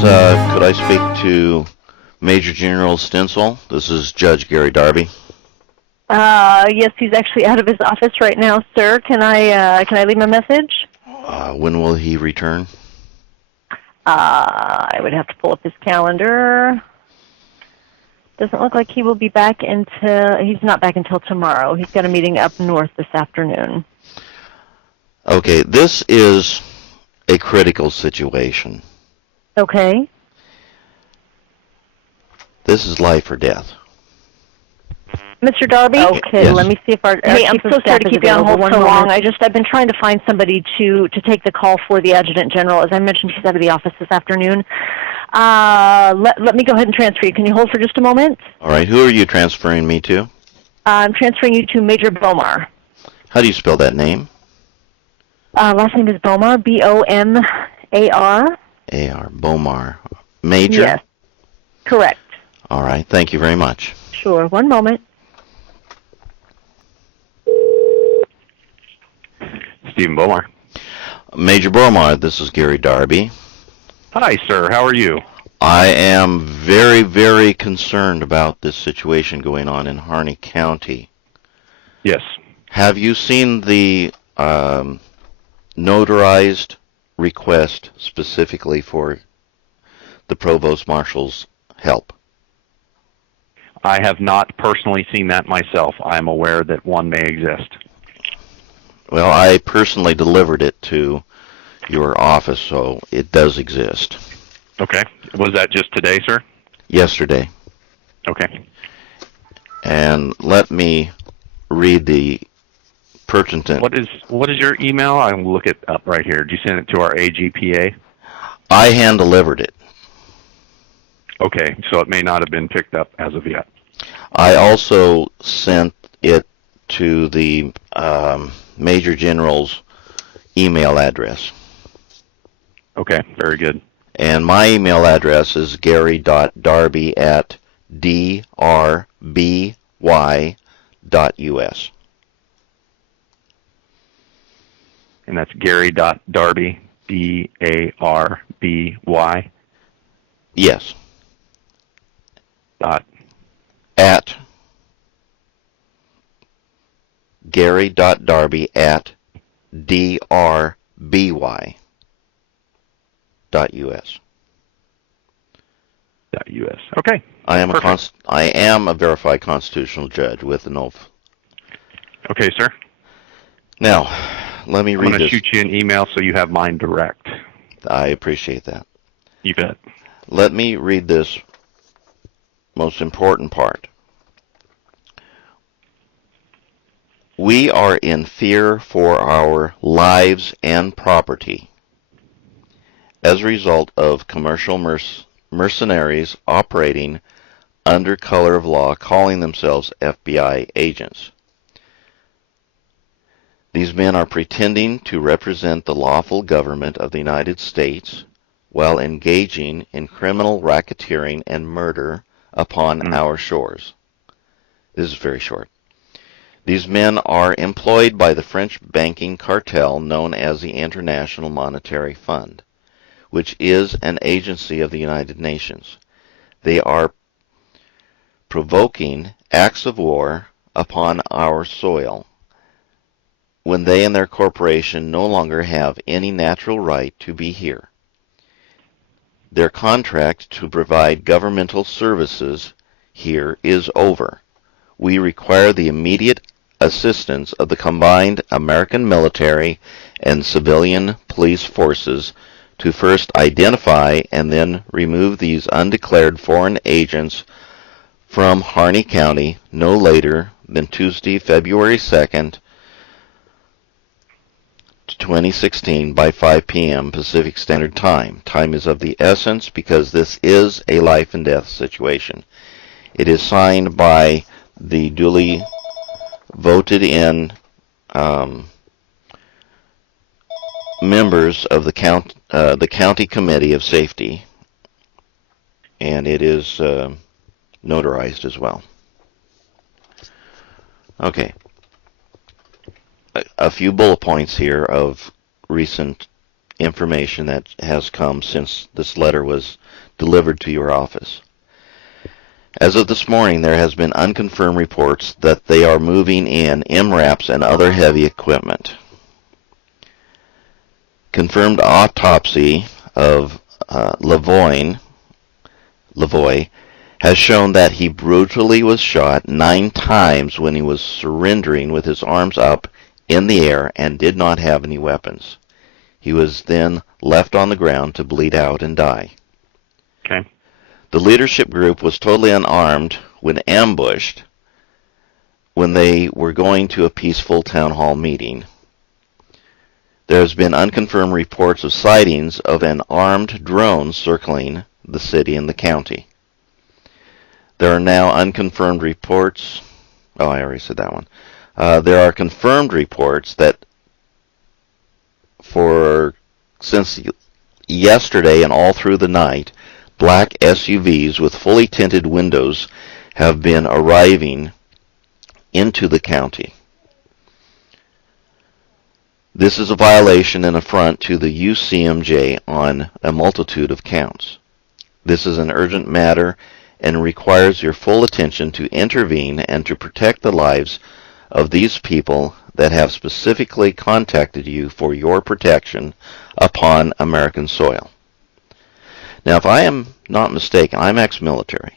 Could I speak to Major General Stensel? This is Judge Gary Darby. Yes, he's actually out of his office right now, sir. Can I leave him a message? When will he return? I would have to pull up his calendar. Doesn't look like he will be back he's not back until tomorrow. He's got a meeting up north this afternoon. Okay, this is a critical situation. Okay. This is life or death. Mr. Darby? Okay, yes. Let me see if our Hey, I'm so sorry to keep you on hold so long. I've been trying to find somebody to take the call for the Adjutant General. As I mentioned, she's out of the office this afternoon. Let me go ahead and transfer you. Can you hold for just a moment? All right, who are you transferring me to? I'm transferring you to Major Bomar. How do you spell that name? Last name is Bomar, B-O-M-A-R. A-R, Bomar. Major? Yes, correct. All right, thank you very much. Sure, one moment. Stephen Bomar. Major Bomar, this is Gary Darby. Hi, sir. How are you? I am very, very concerned about this situation going on in Harney County. Yes. Have you seen the notarized request specifically for the Provost Marshal's help? I have not personally seen that myself. I am aware that one may exist. Well, I personally delivered it to your office, so it does exist. Okay. Was that just today, sir? Yesterday. Okay. And let me read the pertinent. What is your email? I will look it up right here. Did you send it to our AGPA? I hand delivered it. Okay, so it may not have been picked up as of yet. I also sent it to the Major General's email address. Okay, very good. And my email address is gary.darby@drby.us. And that's Gary.Darby, D-A-R-B-Y. Yes. Dot. At gary.darby@drby.us. .us. Okay. I am a verified constitutional judge with an oath. Okay, sir. Now, let me read I'm going this. to shoot you an email so you have mine direct. I appreciate that. You bet. Let me read this most important part. We are in fear for our lives and property as a result of commercial mercenaries operating under color of law, calling themselves FBI agents. These men are pretending to represent the lawful government of the United States while engaging in criminal racketeering and murder upon our shores. This is very short. These men are employed by the French banking cartel known as the International Monetary Fund, which is an agency of the United Nations. They are provoking acts of war upon our soil when they and their corporation no longer have any natural right to be here. Their contract to provide governmental services here is over. We require the immediate assistance of the combined American military and civilian police forces to first identify and then remove these undeclared foreign agents from Harney County no later than Tuesday, February 2nd, 2016 by 5 p.m. Pacific Standard Time. Time is of the essence because this is a life and death situation. It is signed by the duly voted in members of the county committee of safety, and it is notarized as well. Okay, a few bullet points here of recent information that has come since this letter was delivered to your office. As of this morning, there has been unconfirmed reports that they are moving in MRAPs and other heavy equipment. Confirmed autopsy of Lavoy has shown that he brutally was shot 9 times when he was surrendering with his arms up in the air and did not have any weapons. He was then left on the ground to bleed out and die. Okay. The leadership group was totally unarmed when ambushed when they were going to a peaceful town hall meeting. There has been unconfirmed reports of sightings of an armed drone circling the city and the county. There are now unconfirmed reports. Oh, I already said that one. There are confirmed reports that since yesterday and all through the night, black SUVs with fully tinted windows have been arriving into the county. This is a violation and affront to the UCMJ on a multitude of counts. This is an urgent matter and requires your full attention to intervene and to protect the lives of these people that have specifically contacted you for your protection upon American soil. Now, if I am not mistaken, I'm ex-military.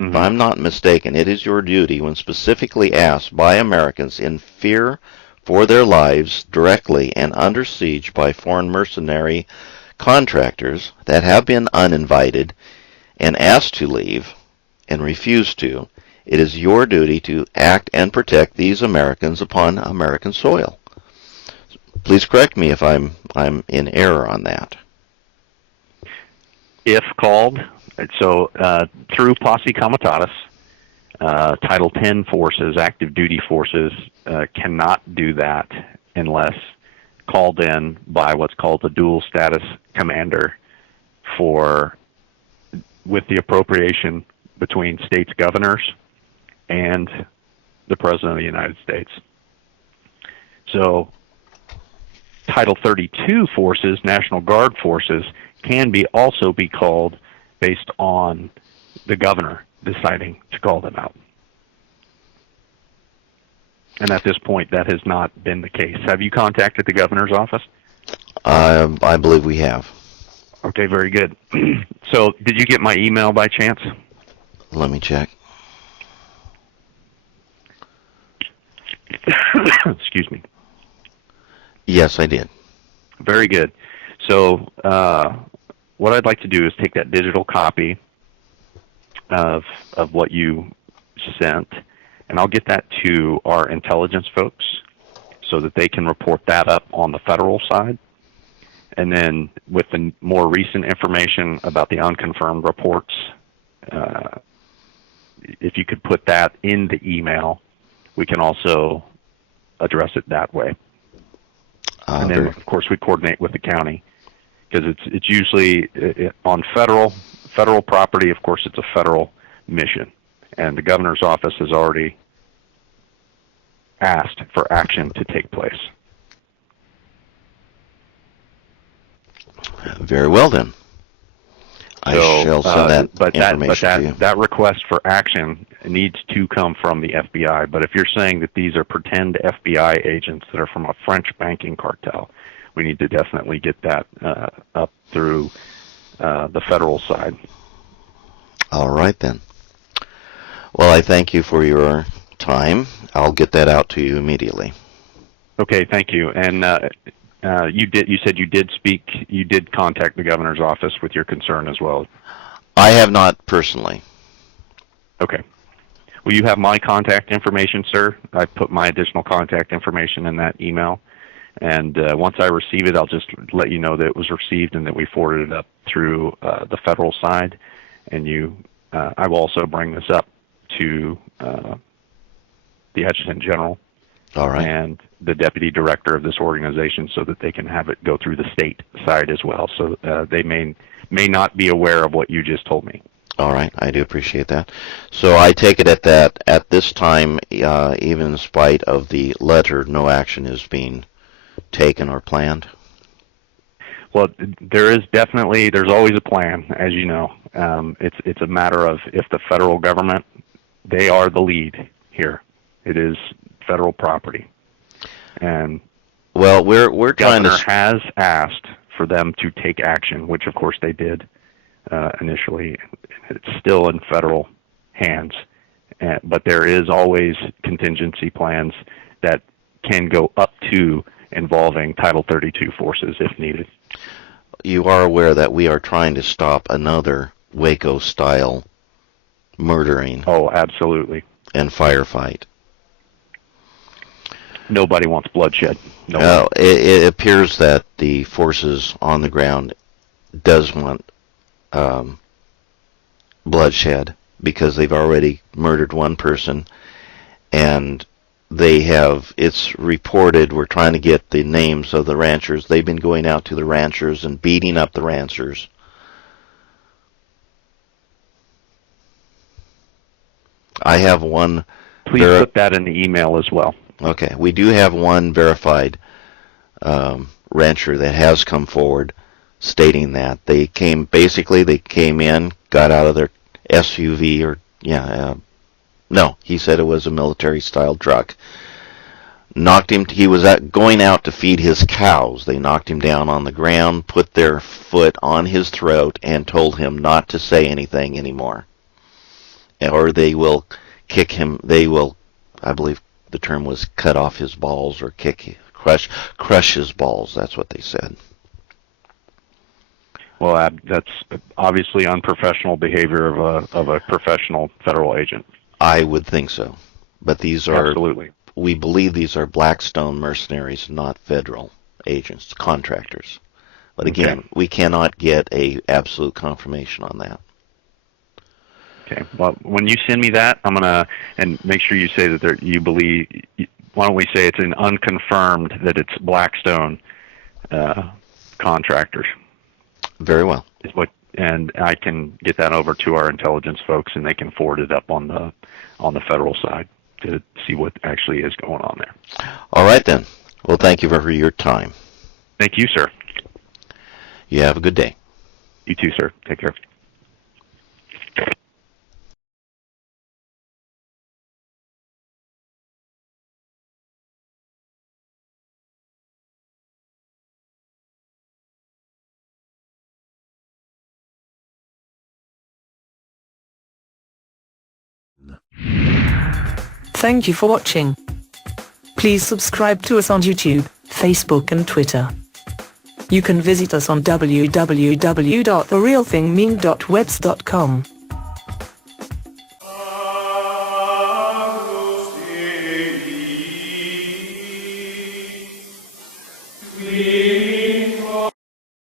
If I'm not mistaken, it is your duty when specifically asked by Americans in fear for their lives directly and under siege by foreign mercenary contractors that have been uninvited and asked to leave and refuse to, it is your duty to act and protect these Americans upon American soil. Please correct me if I'm in error on that. If called, so through Posse Comitatus, Title 10 forces, active duty forces, cannot do that unless called in by what's called the dual status commander with the appropriation between states' governors and the President of the United States. So Title 32 forces, National Guard forces, can also be called based on the governor deciding to call them out. And at this point, that has not been the case. Have you contacted the governor's office? I believe we have. Okay, very good. So did you get my email by chance? Let me check. Excuse me. Yes, I did. Very good. So what I'd like to do is take that digital copy of what you sent, and I'll get that to our intelligence folks so that they can report that up on the federal side. And then with the more recent information about the unconfirmed reports, if you could put that in the email, we can also address it that way. And then, of course, we coordinate with the county because it's usually on federal property. Of course, it's a federal mission, and the governor's office has already asked for action to take place. Very well, then. I shall send that information to you. That request for action needs to come from the FBI. But if you're saying that these are pretend FBI agents that are from a French banking cartel, we need to definitely get that up through the federal side. All right, then. Well, I thank you for your time. I'll get that out to you immediately. Okay, thank you. And you said you did contact the governor's office with your concern as well. I have not personally. Okay. Well, you have my contact information, sir. I put my additional contact information in that email. And once I receive it, I'll just let you know that it was received and that we forwarded it up through the federal side. And I will also bring this up to the Adjutant General. All right. And the deputy director of this organization so that they can have it go through the state side as well. So they may not be aware of what you just told me. All right. I do appreciate that. So I take it at this time, even in spite of the letter, no action is being taken or planned? Well, there's always a plan, as you know. It's a matter of if the federal government, they are the lead here. It is federal property. And Well, we're trying governor to. has asked for them to take action, which of course they did initially. It's still in federal hands, but there is always contingency plans that can go up to involving Title 32 forces if needed. You are aware that we are trying to stop another Waco-style murdering Oh, absolutely. and firefight. Nobody wants bloodshed. It appears that the forces on the ground does want bloodshed because they've already murdered one person, and it's reported, we're trying to get the names of the ranchers. They've been going out to the ranchers and beating up the ranchers. I have one. Please put that in the email as well. Okay, we do have one verified rancher that has come forward stating that they came in, got out of their SUV no, he said it was a military-style truck. Knocked him. He was going out to feed his cows. They knocked him down on the ground, put their foot on his throat, and told him not to say anything anymore, or they will kick him. They will, I believe the term was, cut off his balls or crush his balls. That's what they said. Well, that's obviously unprofessional behavior of a professional federal agent. I would think so, but these are absolutely. We believe these are Blackstone mercenaries, not federal agents, contractors. But again, we cannot get a absolute confirmation on that. Okay. Well, when you send me that, I'm gonna and make sure you say that you believe. Why don't we say it's an unconfirmed that it's Blackstone contractors? Very well. And I can get that over to our intelligence folks, and they can forward it up on the federal side to see what actually is going on there. All right then. Well, thank you for your time. Thank you, sir. You have a good day. You too, sir. Take care. Thank you for watching. Please subscribe to us on YouTube, Facebook and Twitter. You can visit us on www.therealthingmeme.webs.com.